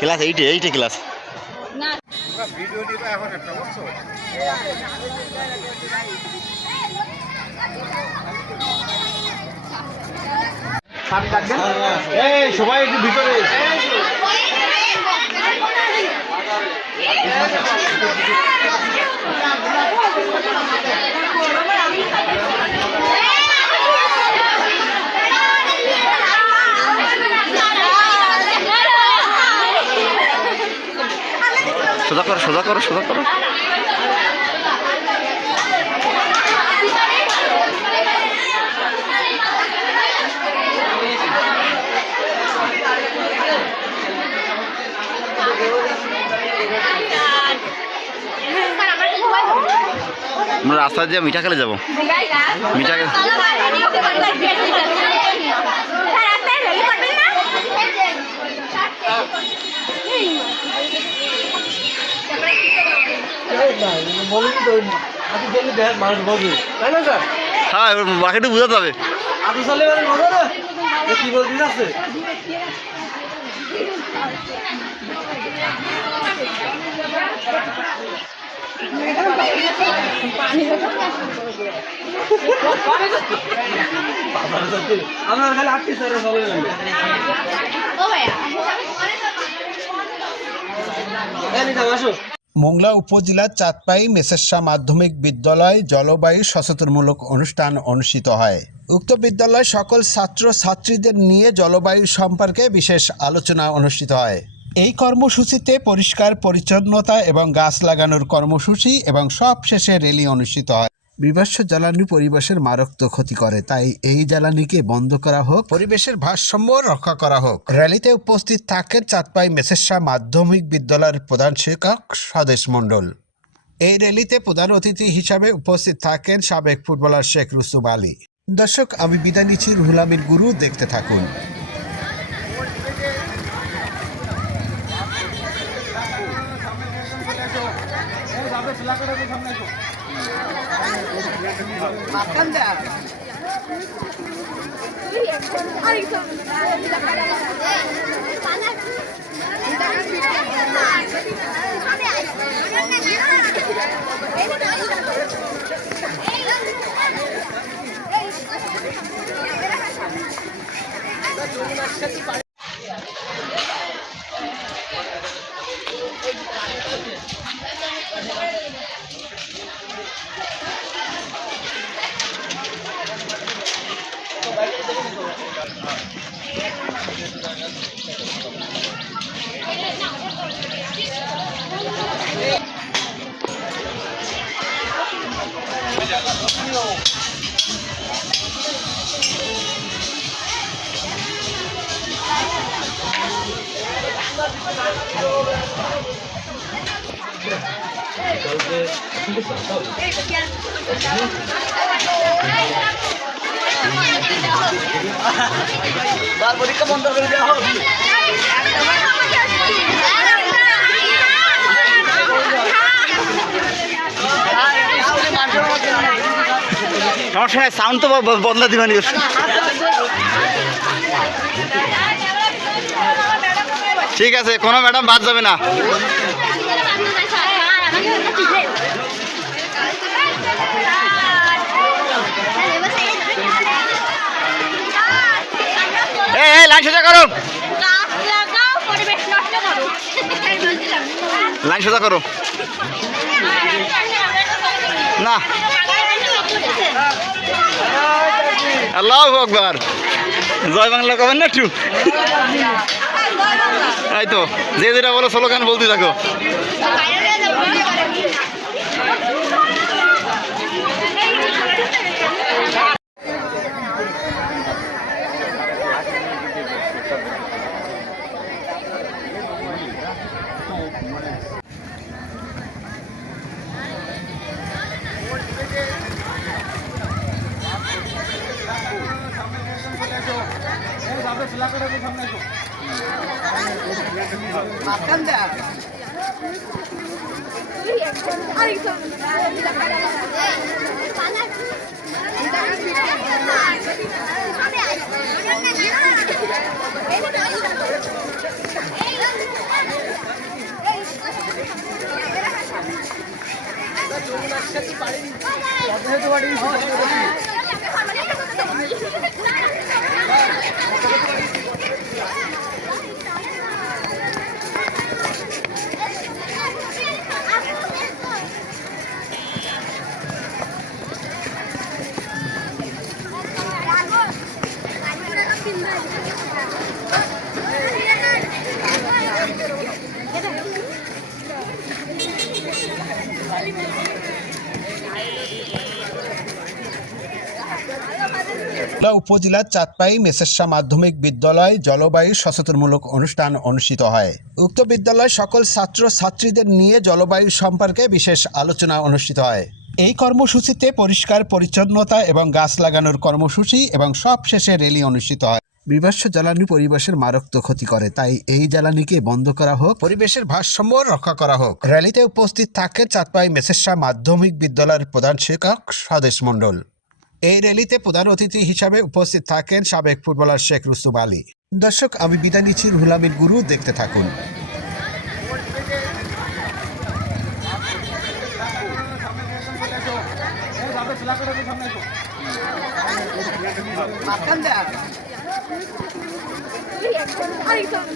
Class এইটে class সবাই একটু ভিতরে সোজা করো আমরা রাস্তায় দিয়ে মিঠা খেলে যাবো মিঠা খেলে হ্যাঁ বাকিটা বুঝাতে হবে কি বলতে আছে আমরা খালি আটকে স্যারে চলে মোংলা উপজেলার চাঁদপাই মেসেরশা মাধ্যমিক বিদ্যালয় জলবায়ু সচেতনমূলক অনুষ্ঠান অনুষ্ঠিত হয়। উক্ত বিদ্যালয় সকল ছাত্র ছাত্রীদের নিয়ে জলবায়ু সম্পর্কে বিশেষ আলোচনা অনুষ্ঠিত হয়। এই কর্মসূচিতে পরিষ্কার পরিচ্ছন্নতা এবং গাছ লাগানোর কর্মসূচি এবং সব শেষে র্যালি অনুষ্ঠিত হয়। জীবাশ্ম জ্বালানি পরিবেশের মারাত্মক ক্ষতি করে, তাই এই জ্বালানিকে বন্ধ করা হোক, পরিবেশের ভারসাম্য রক্ষা করা হোক। র্যালিতে উপস্থিত থাকেন চাঁদপাই মেসেরশা মাধ্যমিক বিদ্যালয়ের প্রধান শিক্ষক স্বদেশ মণ্ডল। এই র্যালিতে প্রধান অতিথি হিসাবে উপস্থিত থাকেন সাবেক ফুটবলার শেখ রুস্তুম আলী। দর্শক, আমি বিদায় নিচ্ছি। রুহুল আমিন গুরু, দেখতে থাকুন। পরীক্ষা বন্ধ করে দেওয়া হোক। সমস্যা নাই, সাউন্ড তো বন্ধ দিবেন। ঠিক আছে, কোনো ম্যাডাম বাদ যাবে না। লাইন সোজা করো, লাইন সোজা করো না। আল্লাহু আকবার। জয় বাংলা কবেন না একটু? এই তো যে যেটা বলো স্লোগান বলতে থাকো। উপজেলার চাঁদপাই মেসেসা মাধ্যমিক বিদ্যালয় জলবায়ু সচেতনমূলক অনুষ্ঠান অনুষ্ঠিত হয়। উক্ত বিদ্যালয় সকল ছাত্র ছাত্রীদের নিয়ে জলবায়ু সম্পর্কে বিশেষ আলোচনা অনুষ্ঠিত হয়। এই কর্মসূচিতে পরিষ্কার পরিচ্ছন্নতা এবং গাছ লাগানোর কর্মসূচি এবং সব শেষে র্যালি অনুষ্ঠিত হয়। জীবাশ্ম জ্বালানি পরিবেশের মারাত্মক ক্ষতি করে, তাই এই জ্বালানিকে বন্ধ করা হোক, পরিবেশের ভারসাম্য রক্ষা করা হোক। র্যালিতে উপস্থিত থাকেন চাঁদপাই মেসেসা মাধ্যমিক বিদ্যালয়ের প্রধান শিক্ষক স্বদেশ মণ্ডল। এই র্যালিতে প্রধান অতিথি হিসাবে উপস্থিত থাকেন সাবেক ফুটবলার শেখ রুস্তুম আলী। দর্শক, আমি বিদায় নিচ্ছি। রুহুল আমিন গুরু, দেখতে থাকুন। আরেকজন